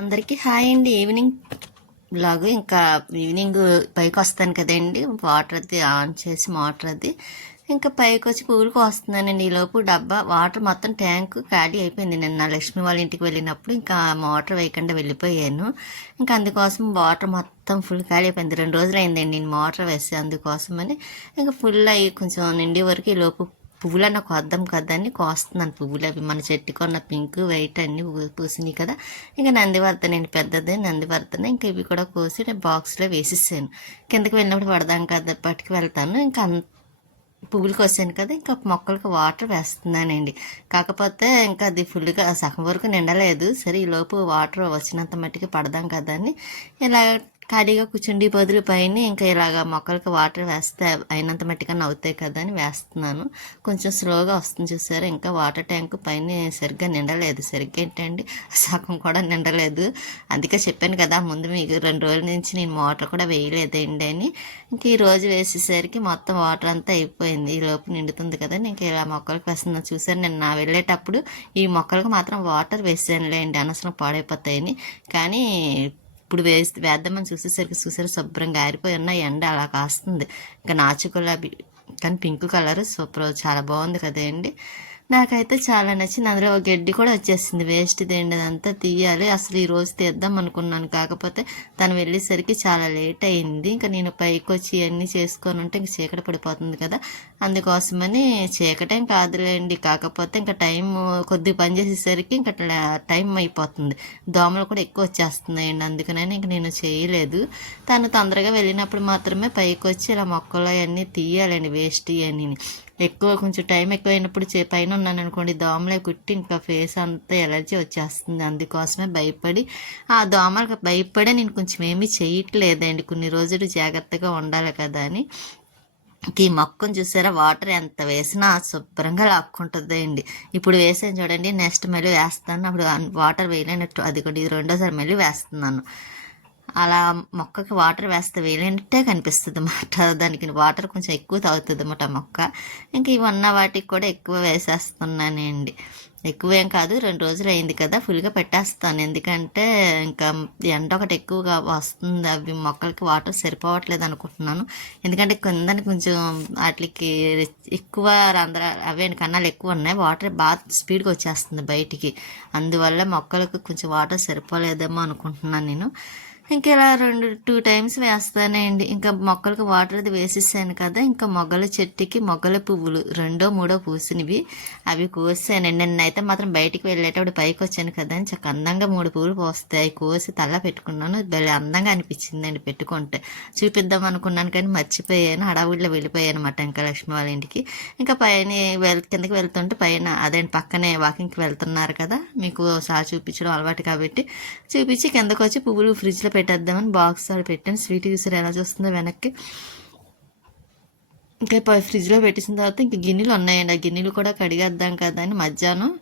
అందరికీ హాయ్ అండి. Evening blog. ఇంకా ఈవినింగ్ పైకి వస్తాను కదండి. వాటర్ అది ఆన్ చేసి మోటర్ అది. ఇంకా పైకి వచ్చి పువ్వులకు వస్తున్నానండి. ఈలోపు డబ్బా వాటర్ మొత్తం ట్యాంక్ ఖాళీ అయిపోయింది. నిన్న లక్ష్మి వాళ్ళ ఇంటికి వెళ్ళినప్పుడు ఇంకా మోటార్ వేయకుండా వెళ్ళిపోయాను. ఇంకా అందుకోసం వాటర్ మొత్తం ఫుల్ ఖాళీ అయిపోయింది. రెండు రోజులు అయిందండి నేను మోటార్ వేసి అందుకోసమని. ఇంకా ఫుల్ అయ్యి కొంచెం నిండి వరకు ఈలోపు పువ్వులు అన్న కొద్దాం కదా అని కోస్తున్నాను పువ్వులు అవి. మన చెట్టు కొన్న పింక్ వైట్ అన్ని పూసినాయి కదా. ఇంకా నందివర్ధన నేను పెద్దది నందివర్ధన ఇంకా ఇవి కూడా కోసి నేను బాక్స్లో వేసేసాను. కిందకి వెళ్ళినప్పుడు పడదాం కదా పట్టుకు వెళ్తాను. ఇంకా అంత పువ్వులు కోసాను కదా ఇంకా మొక్కలకు వాటర్ వేస్తున్నానండి. కాకపోతే ఇంకా అది ఫుల్గా సగం వరకు నిండలేదు. సరే ఈ లోపు వాటర్ వచ్చినంత మట్టికి పడదాం కదా అని ఇలా ఖాళీగా కూర్చుండి బదులు పైన ఇంకా ఇలాగ మొక్కలకు వాటర్ వేస్తే అయినంత మట్టిగా అవుతాయి కదా అని వేస్తున్నాను. కొంచెం స్లోగా వస్తుంది చూసారా? ఇంకా వాటర్ ట్యాంక్ పైన సరిగ్గా నిండలేదు. సరిగ్గా ఏంటండి? సగం కూడా నిండలేదు. అందుకే చెప్పాను కదా ముందు మీకు రెండు రోజుల నుంచి నేను మోటార్ కూడా వేయలేదండి అని. ఇంక ఈ రోజు వేసేసరికి మొత్తం వాటర్ అంతా అయిపోయింది. ఈ లోపు నిండుతుంది కదా ఇంకా ఇలా మొక్కలకు వేస్తున్నా చూసాను నేను నా వెళ్ళేటప్పుడు ఈ మొక్కలకు మాత్రం వాటర్ వేసానులేండి. అనవసరం పాడైపోతాయని. కానీ ఇప్పుడు వేసి వేద్దామని చూసేసరికి చూసారు శుభ్రంగా ఆరిపోయి ఉన్న ఎండ అలా కాస్తుంది. ఇంకా నాచు గులాబీ కానీ పింక్ కలర్ సూపర్. చాలా బాగుంది కదండి. నాకైతే చాలా నచ్చింది. అందులో గడ్డి కూడా వచ్చేసింది. వేస్ట్ దేండి అదంతా తీయాలి. అసలు ఈ రోజు తీద్దాం అనుకున్నాను. కాకపోతే తను వెళ్ళేసరికి చాలా లేట్ అయింది. ఇంకా నేను పైకి వచ్చి ఇవన్నీ చేసుకొని ఉంటే ఇంక చీకటి పడిపోతుంది కదా. అందుకోసమని చీకటేం కాదులేండి. కాకపోతే ఇంకా టైం కొద్దిగా పని చేసేసరికి ఇంకా టైం అయిపోతుంది. దోమలు కూడా ఎక్కువ వచ్చేస్తున్నాయండి. అందుకనే ఇంక నేను చేయలేదు. తను తొందరగా వెళ్ళినప్పుడు మాత్రమే పైకి వచ్చి ఇలా మొక్కలు అవన్నీ తీయాలండి. వేస్ట్ ఇవన్నీ ఎక్కువ కొంచెం టైం ఎక్కువైనప్పుడు చే పైన ఉన్నాను అనుకోండి దోమలే కుట్టి ఇంకా ఫేస్ అంతా ఎలర్జీ వచ్చేస్తుంది. అందుకోసమే భయపడి ఆ దోమలకు భయపడే నేను కొంచెం ఏమీ చేయట్లేదండి. కొన్ని రోజులు జాగ్రత్తగా ఉండాలి కదా అని. ఈ మొక్కను చూసారా? వాటర్ ఎంత వేసినా శుభ్రంగా లాక్కుంటుందండి. ఇప్పుడు వేసాను చూడండి నెక్స్ట్ మళ్ళీ వేస్తాను. అప్పుడు వాటర్ వేయలేనట్టు అది కూడా ఇది రెండోసారి మళ్ళీ వేస్తున్నాను. అలా మొక్కకి వాటర్ వేస్తే వేలేనట్టే కనిపిస్తుంది అన్నమాట దానికి వాటర్ కొంచెం ఎక్కువ తాగుతుంది అన్నమాట మొక్క. ఇంకా ఇవి ఉన్న వాటికి కూడా ఎక్కువ వేసేస్తున్నానండి. ఎక్కువేం కాదు రెండు రోజులు అయింది కదా ఫుల్గా పెట్టేస్తాను. ఎందుకంటే ఇంకా ఎండ ఒకటి ఎక్కువగా వస్తుంది అవి మొక్కలకి వాటర్ సరిపోవట్లేదు అనుకుంటున్నాను. ఎందుకంటే కిందని కొంచెం వాటికి ఎక్కువ రంధ్ర అవే కన్నాలు ఎక్కువ ఉన్నాయి. వాటర్ బాగా స్పీడ్గా వచ్చేస్తుంది బయటికి. అందువల్ల మొక్కలకు కొంచెం వాటర్ సరిపోలేదేమో అనుకుంటున్నాను నేను. ఇంకా ఇలా రెండు టూ టైమ్స్ వేస్తానండి. ఇంకా మొక్కలకు వాటర్ అది వేసేసాను కదా ఇంకా మొగ్గల చెట్టుకి మొగ్గల పువ్వులు రెండో మూడో పూసినవి. అవి కోసానండి నిన్నైతే మాత్రం బయటికి వెళ్ళేటప్పుడు పైకి వచ్చాను కదా అని చక్క అందంగా మూడు పువ్వులు పోస్తాయి. కోసి తల పెట్టుకున్నాను. భలే అందంగా అనిపించిందండి పెట్టుకుంటే. చూపిద్దాం అనుకున్నాను కానీ మర్చిపోయాను. హడావుడిలో వెళ్ళిపోయాను అనమాట ఇంకా లక్ష్మి వాళ్ళ ఇంటికి. ఇంకా పైన వెళ్ కిందకి వెళ్తుంటే పైన అదే పక్కనే వాకింగ్కి వెళ్తున్నారు కదా మీకు సార్ చూపించడం అలవాటు కాబట్టి. చూపించి కిందకు వచ్చి పువ్వులు ఫ్రిడ్జ్లో పెట్టేద్దామని బాక్స్ ఆడ పెట్టాను. స్వీట్ చూసారు ఎలా చూస్తుందో వెనక్కి. ఇంకా ఫ్రిడ్జ్లో పెట్టేసిన తర్వాత ఇంకా గిన్నెలు ఉన్నాయండి. ఆ గిన్నెలు కూడా కడిగేద్దాం కదా అని మధ్యాహ్నం.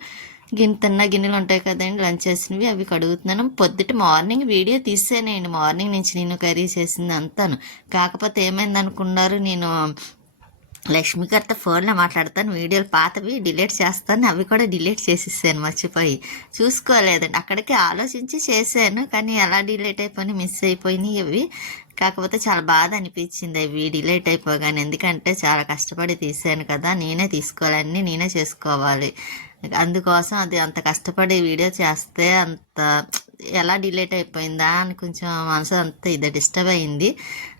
గిన్నె తిన్న గిన్నెలు ఉంటాయి కదండి లంచ్ చేసినవి అవి కడుగుతున్నాను. పొద్దుట మార్నింగ్ వీడియో తీసానండి మార్నింగ్ నుంచి నేను కర్రీ చేసింది అంతాను. కాకపోతే ఏమైంది అనుకున్నారు నేను లక్ష్మి గారితో ఫోన్లో మాట్లాడతాను వీడియోలు పాతవి డిలీట్ చేస్తాను అవి కూడా డిలీట్ చేసేసాను మర్చిపోయి. చూసుకోలేదండి. అక్కడికి ఆలోచించి చేశాను కానీ ఎలా డిలీట్ అయిపోయి మిస్ అయిపోయినాయి అవి కాకపోతే చాలా బాధ అనిపించింది అవి డిలీట్ అయిపోగానే. ఎందుకంటే చాలా కష్టపడి తీసాను కదా నేనే తీసుకోవాలన్నీ నేనే చేసుకోవాలి. అందుకోసం అది అంత కష్టపడి వీడియో చేస్తే అంత ఎలా డిలేట్ అయిపోయిందా అని కొంచెం మనసు అంతా ఇది డిస్టర్బ్ అయింది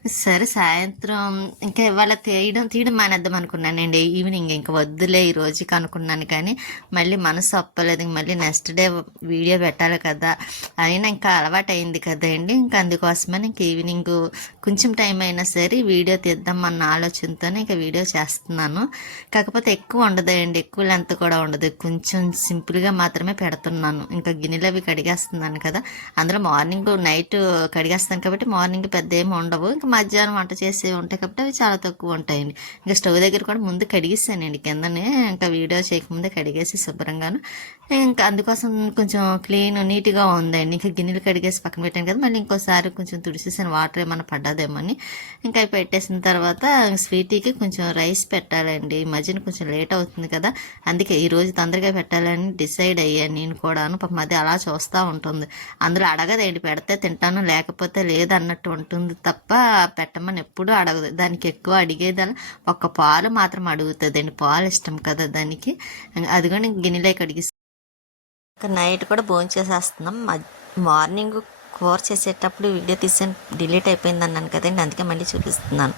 సరే సాయంత్రం ఇంకా ఇవాళ తీయడం తీయడం మానేద్దాం అనుకున్నానండి. ఈవినింగ్ ఇంకా వద్దులే ఈ రోజుకి అనుకున్నాను కానీ మళ్ళీ మనసు ఒప్పలేదు ఇంక మళ్ళీ నెక్స్ట్ డే వీడియో పెట్టాలి కదా. అయినా ఇంకా అలవాటు అయింది కదండి. ఇంకా అందుకోసమని ఇంక ఈవినింగ్ కొంచెం టైం అయినా సరే వీడియో తీద్దాం అన్న ఆలోచనతోనే ఇంకా వీడియో చేస్తున్నాను. కాకపోతే ఎక్కువ ఉండదండి. ఎక్కువ లెంత్ కూడా ఉండదు. కొంచెం సింపుల్గా మాత్రమే పెడుతున్నాను. ఇంకా గిన్నెలు అవి కడిగేస్తున్నాను కదా కదా. అందులో మార్నింగ్ నైట్ కడిగేస్తాను కాబట్టి మార్నింగ్ పెద్ద ఏమి ఉండవు. ఇంకా మధ్యాహ్నం వంట చేసి ఉంటాయి కాబట్టి అవి చాలా తక్కువ ఉంటాయండి. ఇంకా స్టవ్ దగ్గర కూడా ముందు కడిగిస్తానండి. కిందనే ఇంకా వీడియో చేయకముందే కడిగేసి శుభ్రంగాను. ఇంకా అందుకోసం కొంచెం క్లీన్ నీట్గా ఉందండి. ఇంకా గిన్నెలు కడిగేసి పక్కన పెట్టాను కదా. మళ్ళీ ఇంకోసారి కొంచెం తుడిసేసాను. వాటర్ ఏమైనా పడ్డదేమో అని ఇంకా అవి పెట్టేసిన తర్వాత స్వీటీకి కొంచెం రైస్ పెట్టాలండి. ఈ మధ్యన కొంచెం లేట్ అవుతుంది కదా. అందుకే ఈరోజు తొందరగా పెట్టాలని డిసైడ్ అయ్యాను నేను కూడాను. పాపం అది అలా చూస్తూ ఉంటుంది. అందులో అడగదేంటి పెడితే తింటాను లేకపోతే లేదు అన్నట్టు ఉంటుంది తప్ప పెట్టమని ఎప్పుడూ అడగదు. దానికి ఎక్కువ అడిగేదాన్ని ఒక్క పాలు మాత్రం అడుగుతుందండి. పాలు ఇష్టం కదా దానికి. అది కూడా గిన్నెలోకి అడిగిస్తాను నైట్ కూడా భోజనం చేసేస్తున్నాం. మార్నింగ్ కూర చేసేటప్పుడు వీడియో తీసి డిలీట్ అయిపోయింది అన్నాను కదండి. అందుకే మళ్ళీ చూపిస్తున్నాను.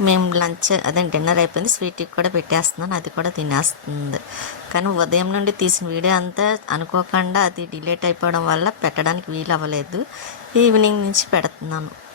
మేము లంచ్ అదే డిన్నర్ అయిపోయింది. స్వీట్కి కూడా పెట్టేస్తున్నాను. అది కూడా తినేస్తుంది. కానీ ఉదయం నుండి తీసిన వీడియో అంతా అనుకోకుండా అది డిలేట్ అయిపోవడం వల్ల పెట్టడానికి వీలు అవ్వలేదు ఈవినింగ్ నుంచి పెడుతున్నాను.